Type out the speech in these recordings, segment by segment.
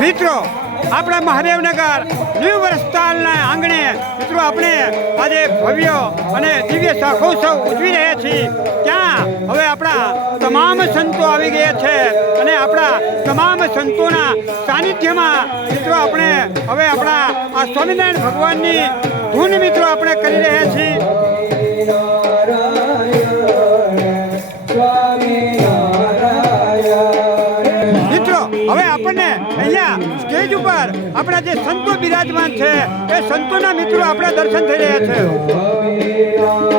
મિત્રો, આપણા મહાદેવનગર ન્યૂ વર્ષતાલના આંગણે, મિત્રો, આપણે આજે ભવ્ય અને દિવ્ય શાખોત્સવ ઉજવી રહ્યા છીએ. ત્યાં હવે આપણા તમામ સંતો આવી ગયા છે અને આપણા તમામ સંતોના સાનિધ્યમાં, મિત્રો, આપણે હવે આપણા આ સ્વામિનારાયણ ભગવાનની ધૂન, મિત્રો, આપણે કરી રહ્યા છીએ. હવે અહીંયા સ્ટેજ ઉપર આપણા જે સંતો બિરાજમાન છે, એ સંતોના મિત્રો આપણા દર્શન થઈ રહ્યા છે.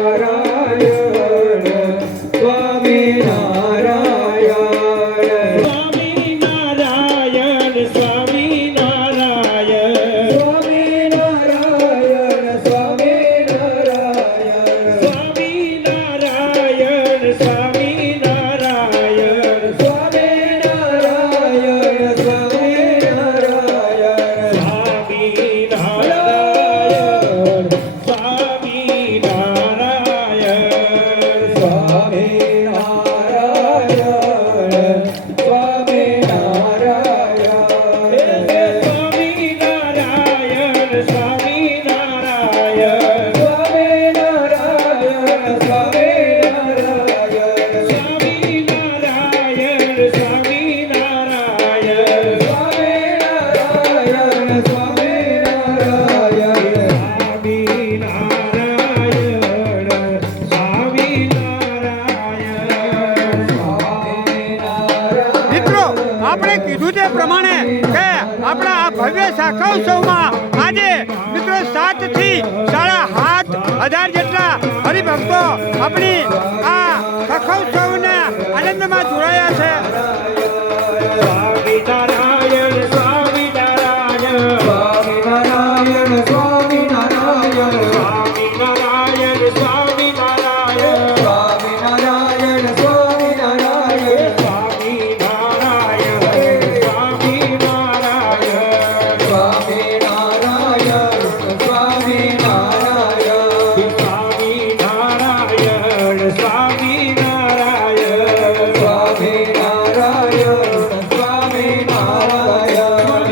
આપણે કીધું તે પ્રમાણે કે આપણા આ ભવ્ય શાખા ઉત્સવમાં આજે મિત્રો સાતથી સાડા સાત હજાર જેટલા હરિભક્તો આપણી આ શાખા ઉત્સવના